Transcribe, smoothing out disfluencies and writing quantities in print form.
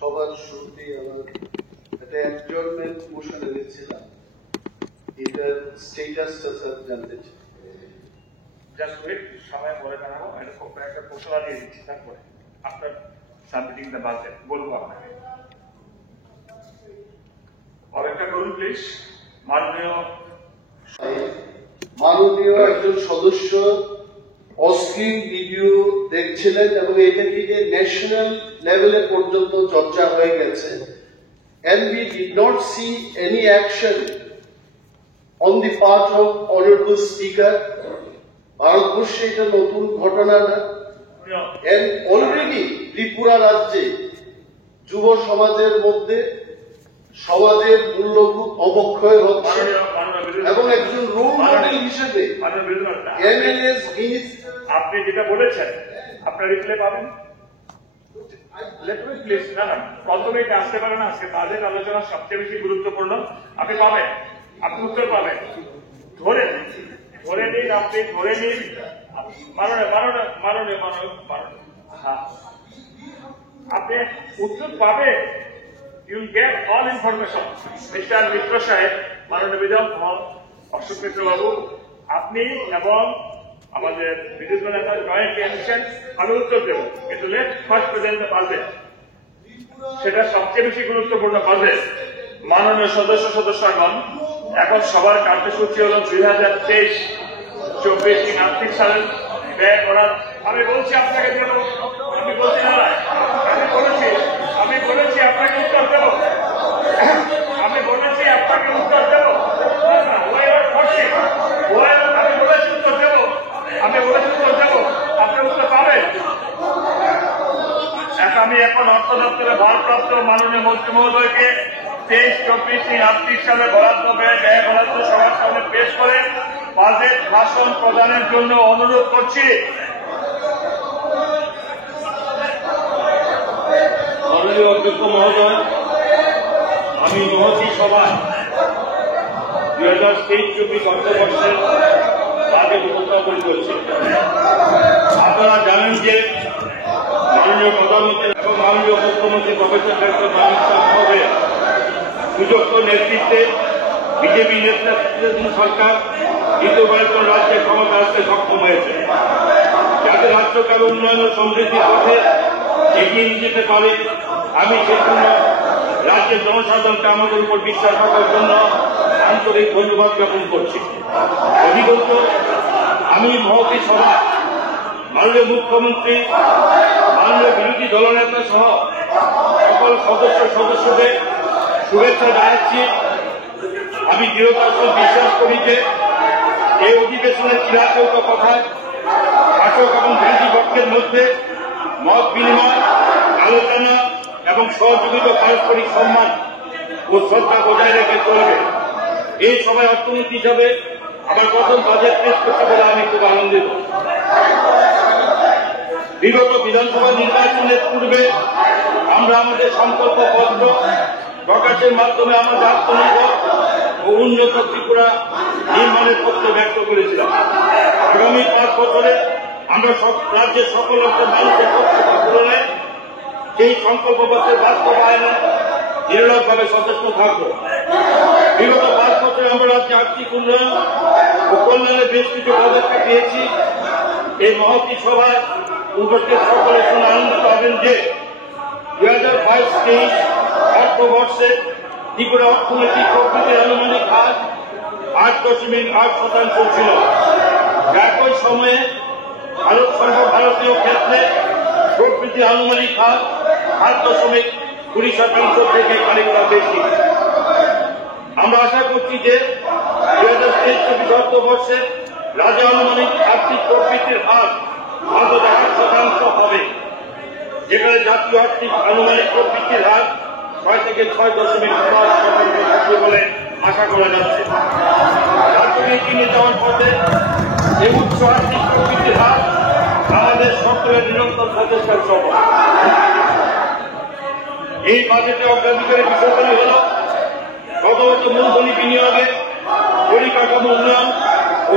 সবার শুরুতেই আমার একটা অ্যাডজর্নমেন্ট মোশন এনেছিলাম, এটার স্টেটাসটা স্যার জানতে চাই। জাস্ট ওয়েট, সময় বলে জানাবো। এটা খুব একটা ঘোষণা দিয়ে দিচ্ছি, তারপরে আপনার সাবমিটিং দ্য বাজেট বলবো আপনাকে। অপেক্ষা করুন প্লিজ। মাননীয় একজন সদস্য অস্ক্রিন ভিডিও দেখছিলেন এবং এটা থেকে ন্যাশনাল লেভেলে পর্যন্ত চর্চা হয়ে গেছে। And we did not see any action on the part of honorable speaker. ভারতবর্ষে এটা নতুন ঘটনা না। And already ত্রিপুরা রাজ্যে যুব সমাজের মধ্যে সমাজের মূল্যবোধ অবক্ষয় হচ্ছে এবং একজন রোল মডেল হিসেবে আপনি যেটা বলেছেন আপনার রিপ্লাই পাবেন। প্লিজ না না, প্রথমে এটা আসতে পারে না। আজকে বাজেট আলোচনা সবচেয়ে বেশি গুরুত্বপূর্ণ। আপনি পাবেন, আপনি উত্তর পাবেন। ধরে নিন, আপনি ধরে নিন। হ্যাঁ, আপনি উত্তর পাবেন। You'll get all information. Mr. মিত্র সাহেব, মাননীয় বিধায়ক অশোক মিত্র বাবু, আপনি এবং আমাদের বিরোধী নেতা জয়েন্ট এসেছেন, আমি উত্তর দেব। কিন্তু লেট ফার্স্ট প্রেজেন্ট বাজেট, সেটা সবচেয়ে বেশি গুরুত্বপূর্ণ বাজেট। মাননীয় সদস্যগণ, এখন সবার কার্যসূচি হল 2023-24 আর্থিক সালের ব্যয় করার। আমি বলছি আপনাকে দেব, আমি বলছি না, আমি বলেছি আপনাকে উত্তর দেব, আমি বলেছি আপনাকে উত্তর দেব, আমি বলেছি উত্তর দেব, আপনি উত্তর পাবেন। আমি এখন অর্থ দপ্তরের ভারপ্রাপ্ত মাননীয় মন্ত্রী মহোদয়কে 23-24 আর্থিক সালে বরাদ্দ ব্যয় বরাদ্দ সবার সামনে পেশ করে বাজেট ভাষণ প্রদানের জন্য অনুরোধ করছি। মাননীয় অধ্যক্ষ মহোদয়, আমি মহতী সভায় 2023-24 অর্থবর্ষের বাজেট উপস্থাপন করছি। আপনারা জানেন যে মাননীয় প্রধানমন্ত্রী এবং মাননীয় মুখ্যমন্ত্রী প্রফেসর ডক্টর মানিক মহোদয়ের সুযোগ্য নেতৃত্বে বিজেপি নেতৃত্বাধীন সরকার দ্বিতীয়বারের জন্য রাজ্যে ক্ষমতা আসতে সক্ষম হয়েছে। যাতে রাজ্যকে উন্নয়ন ও সমৃদ্ধির পথে এগিয়ে নিয়ে যেতে পারে, আমি সেই জন্য রাজ্যের জনসাধারণকে আমাদের উপর বিশ্বাস রাখার জন্য আন্তরিক ধন্যবাদ জ্ঞাপন করছি। অধিকন্তু আমি মহতী সভা মাননীয় মুখ্যমন্ত্রী, মাননীয় বিরোধী দলনেতা সহ সকল সদস্যদের শুভেচ্ছা জানাচ্ছি। আমি দৃঢ়তার সঙ্গে বিশ্বাস করি যে এই অধিবেশনের চিরাচরিত কথায় শাসক এবং বিরোধী পক্ষের মধ্যে মত বিনিময়, আলোচনা এবং সহযোগিতা, পারস্পরিক সম্মান ও শ্রদ্ধা বজায় রেখে চলবে। এই সময় অর্থনীতি হিসাবে আমার প্রথম বাজেট পেশ করতে বলে আমি খুব আনন্দিত। বিগত বিধানসভা নির্বাচনের পূর্বে আমরা আমাদের সংকল্প পত্র প্রকাশের মাধ্যমে আমাদের আত্মনির্ভর ও উন্নত ত্রিপুরা নির্মাণের পক্ষে ব্যক্ত করেছিলাম। আগামী 5 বছরে আমরা রাজ্যের সকল মানুষের পক্ষে পূরণে সেই সংকল্পপত্রের বাস্তবায়নে নিরলসভাবে সচেষ্ট থাকব। বিগত 5 বছরে আমরা রাজ্যে আর্থিক উন্নয়ন ও কল্যাণে বেশ কিছু পদক্ষেপ নিয়েছি। এই মহতী সভায় উপস্থিত সকলে শুনে আনন্দিত হবেন যে 2022-23 অর্থবর্ষে ত্রিপুরা অর্থনৈতিক প্রবৃদ্ধির আনুমানিক হার 8.8% ছিল। একই সময়ে ভারতীয় ক্ষেত্রে প্রবৃদ্ধির আনুমানিক হার 7.20% থেকে খানিকটা বেশি। আমরা আশা করছি যে 2023-24 অর্থবর্ষে রাজ্য আনুমানিক আর্থিক প্রবৃদ্ধির হার 8% হবে, যেখানে জাতীয় আর্থিক আনুমানিক প্রবৃদ্ধির হার 6 থেকে 6.5% থাকবে বলে আশা করা যাচ্ছে। রাজ্যকে এগিয়ে যাওয়ার পথে এই উচ্চ আর্থিক প্রবৃদ্ধির হার আমাদের সকলের নিরন্তর প্রচেষ্টার সফল। এই বাজেটে অগ্রাধিকারের বিষয়গুলি হল প্রথমত মূলধনী বিনিয়োগে, পরিকাঠামো উন্নয়ন ও